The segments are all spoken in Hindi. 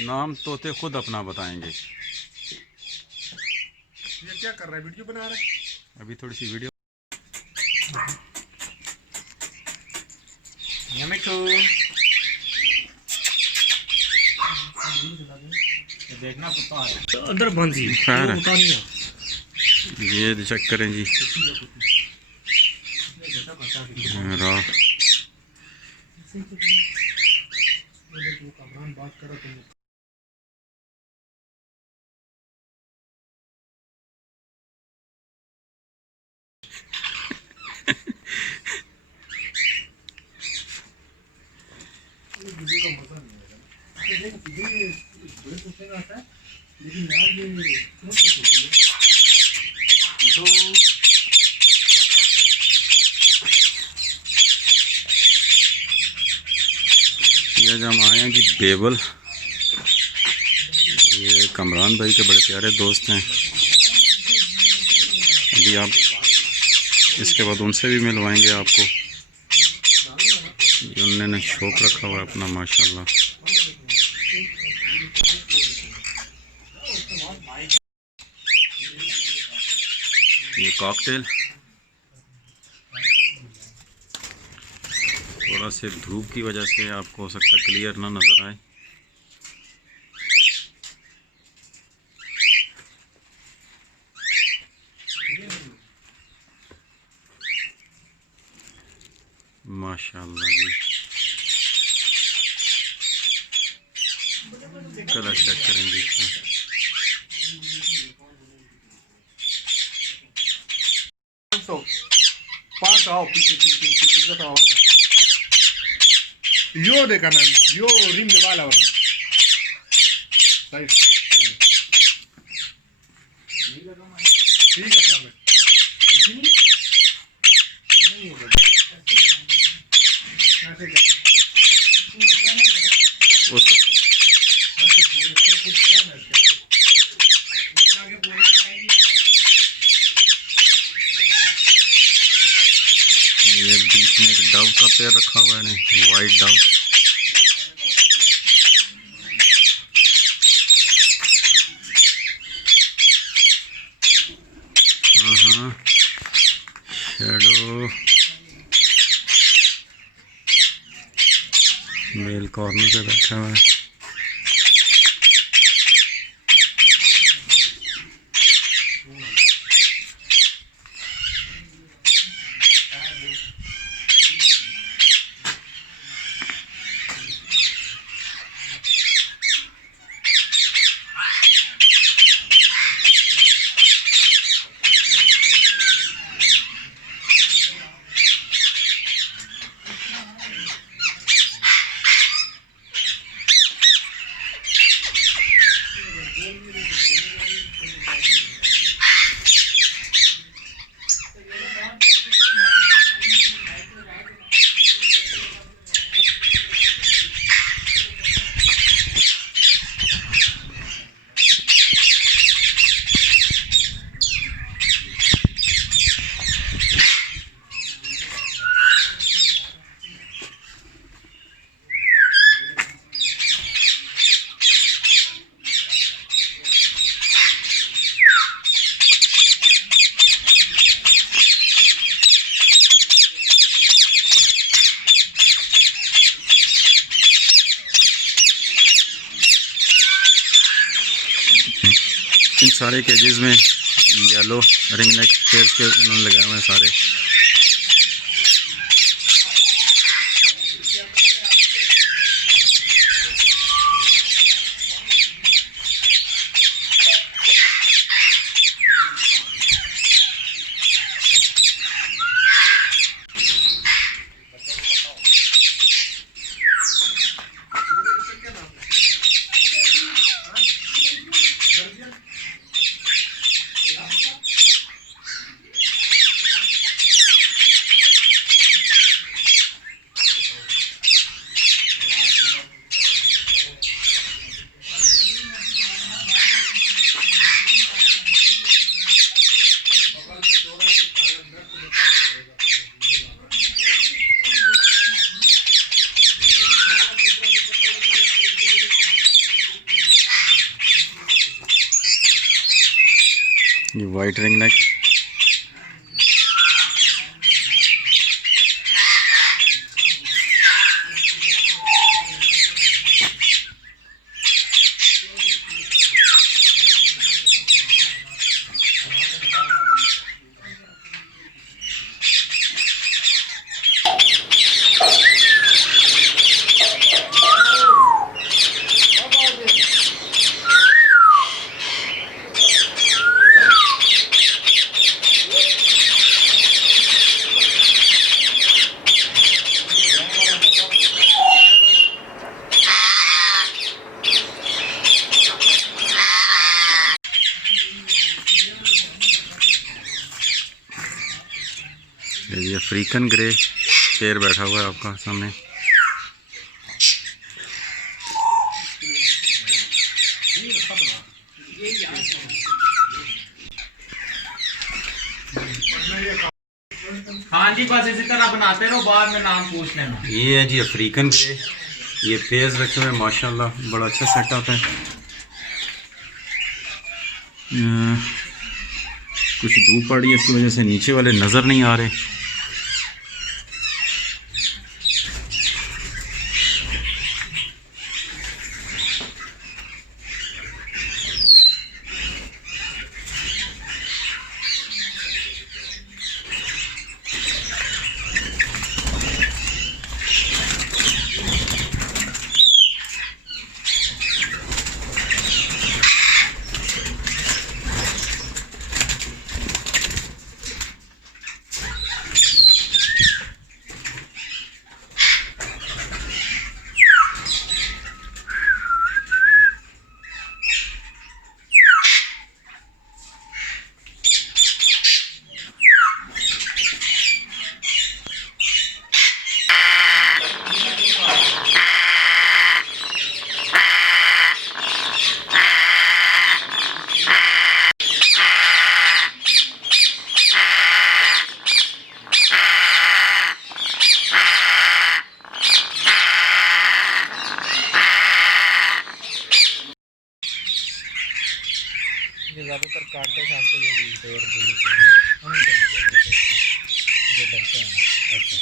नाम तोते खुद अपना बताएंगे। ये क्या कर रहा है, वीडियो बना रहा है? अभी थोड़ी सी वीडियो। देखना कुत्ता है तो अंदर बंद ही खैर उठा नहीं है। ये चेक करें जी। रहा बात करो तुम। लेकिन यार ये ये जो हम आए हैं जी बेबल, ये कमरान भाई के बड़े प्यारे दोस्त हैं। अभी आप इसके बाद उनसे भी मिलवाएंगे आपको। ये उन्होंने शौक रखा हुआ है अपना माशाल्लाह। ये कॉकटेल थोड़ा से धूप की वजह से आपको हो सकता है क्लियर ना नज़र आए। माशाल्लाह जी, कलर चेक करेंगे इसका। 500 आओ पीछे पीछे पीछे तो आओ। यो देखा ना, यो रिम दे वाला वरना सही सही ठीक है क्या नहीं होगा ऐसे क्या उस कुछ क्या है क्या आगे बोलना आएगी। ये बीच में एक डव का पेड़ रखा हुआ है, वाइट डव। हाँ शेडो मेल कॉर्नर पे बैठा हुआ है। इन सारे केजेस में येलो रिंग नेक पेयर्स के उन्होंने लगाए हुए हैं सारे। ये वाइट रिंग नेक, ये अफ्रीकन ग्रे शेर बैठा हुआ है आपका सामने। हाँ जी, बस इसी तरह बनाते रहो, बाद में नाम पूछ लेना। ये है जी अफ्रीकन ग्रे, ये पेज रखे हुए हैं माशाल्लाह, बड़ा अच्छा सेटअप है। कुछ धूप पड़ रही है, इसकी वजह से नीचे वाले नज़र नहीं आ रहे। ज़्यादातर काटते काटते जो बोलते हैं हम जो डरते हैं। अच्छा,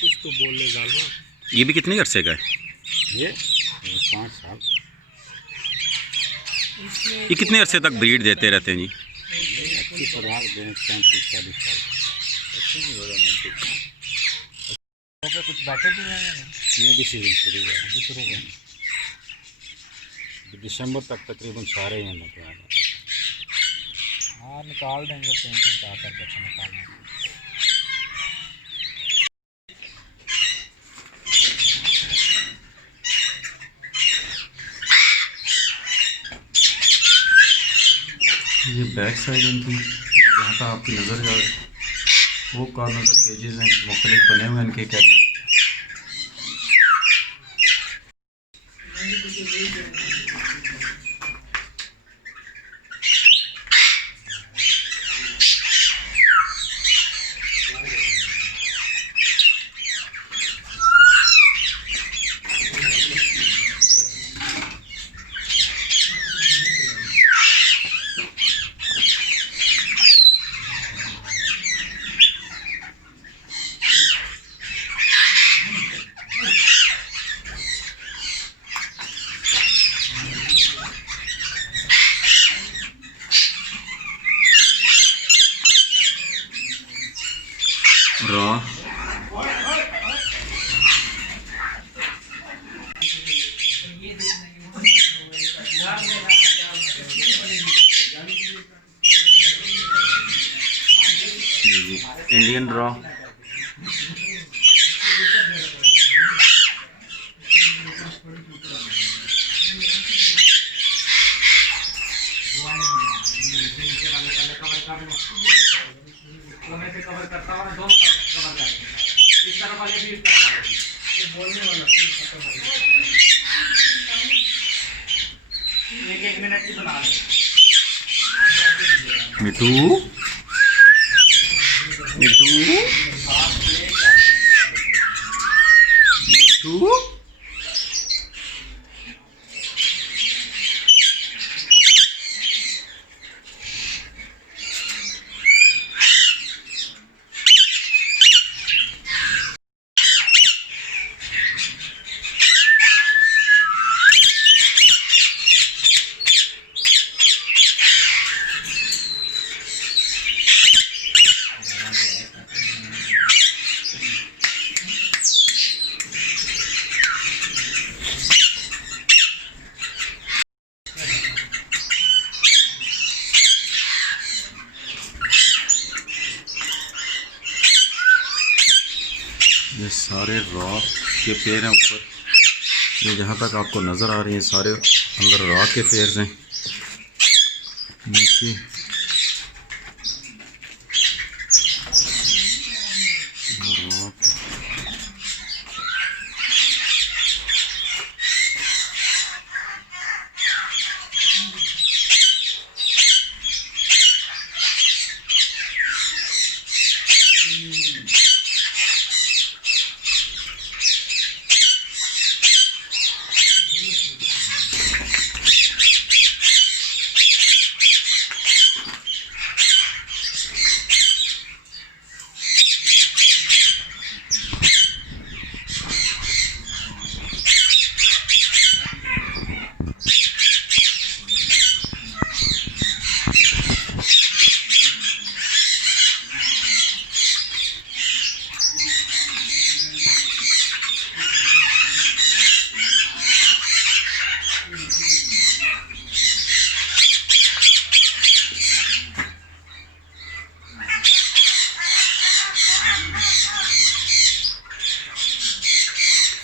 कुछ तो बोल ले जालमा। ये भी कितने अरसे का है? ये 5 साल। ये कितने अरसे तक ब्रीड देते रहते हैं जी? 25,000 35-40 साल। पे कुछ बैठे भी हैं या नहीं? ये भी सीजन शुरू हुआ है, अभी शुरू हुआ। दिसंबर तक तकरीबन सारे ही हैं ना। हाँ, निकाल देंगे, पेंटिंग का कर बच्चा निकालना। ये बैक साइड इनकी, जहाँ तक आपकी नज़र जाए वो कॉर्नर तक केजेस हैं, मुख्तलिफ बने हुए हैं इनके cabinet. Raw Indian raw, cover करता हूँ, दोनों कवर करेंगे, इस तरफ वाले भी, इस तरफ वाले भी। ये बोलने वाला एक मिनट की बना ले। मिठू मिठू मिठू, सारे रॉक के पेड़ हैं ऊपर, ये जहाँ तक आपको नज़र आ रही हैं सारे अंदर रॉक के पेड़ हैं। नीचे रॉक,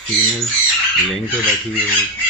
फीमेल लेंग पे बैठी हुई है।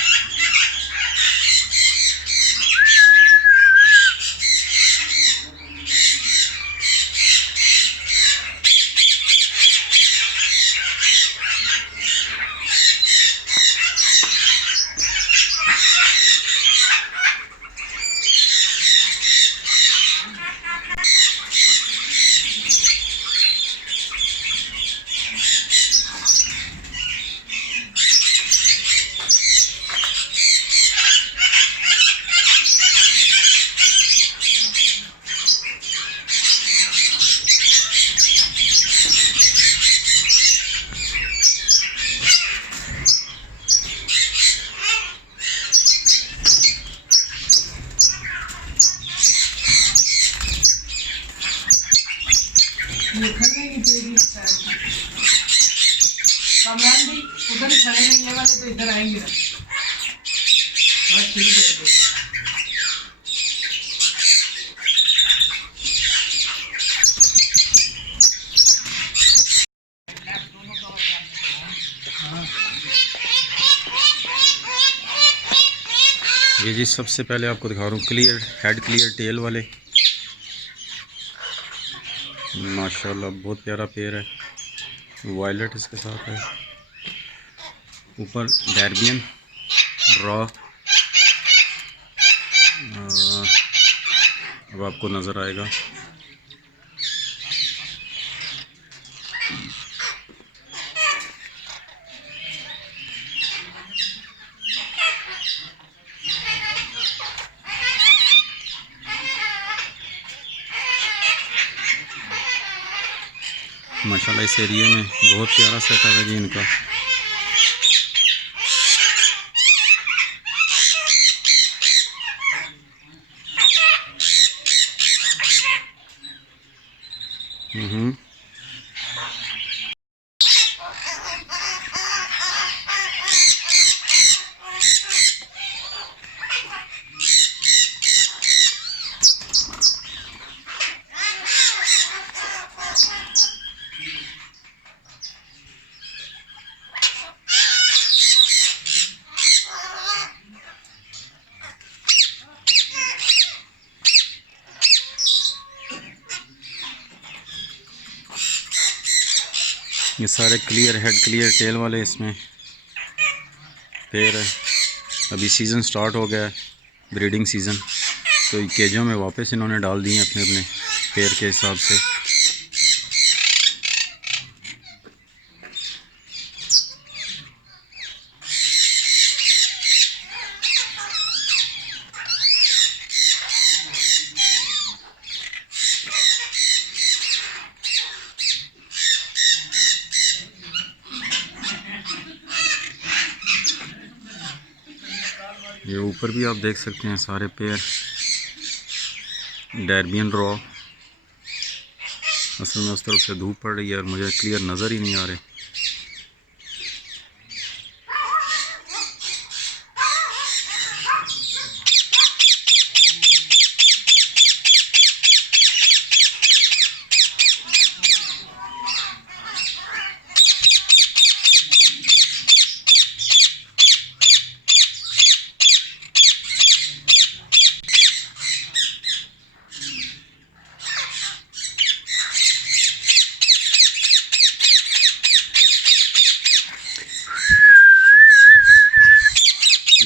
कामरान भाई उधर ही खड़े रहने वाले तो इधर आएंगे ना, बस ठीक है। ये जी सबसे पहले आपको दिखा रहा हूँ क्लियर हेड, क्लियर टेल वाले, माशाल्लाह बहुत प्यारा पेड़ है, वायलेट इसके साथ है। ऊपर डैरबियन रॉ अब आपको नज़र आएगा। माशाल्लाह इस एरिया में बहुत प्यारा सेटअप है जी इनका। ये सारे क्लियर हेड, क्लियर टेल वाले इसमें पेड़ है। अभी सीज़न स्टार्ट हो गया है, ब्रीडिंग सीज़न, तो केजों में वापस इन्होंने डाल दिए अपने अपने पेड़ के हिसाब से। ये ऊपर भी आप देख सकते हैं सारे पेड़ डैरबियन रॉ। असल में उस तरफ से धूप पड़ रही है और मुझे क्लियर नज़र ही नहीं आ रहे।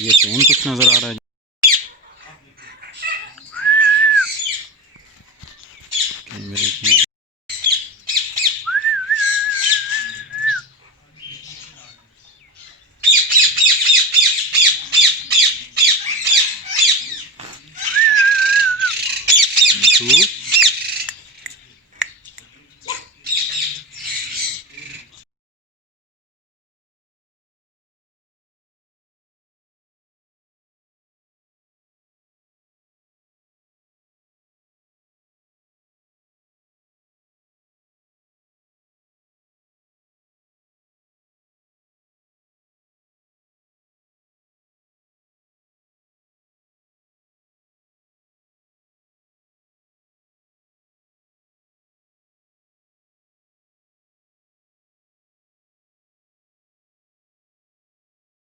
ये चैन कुछ नज़र आ रहा है।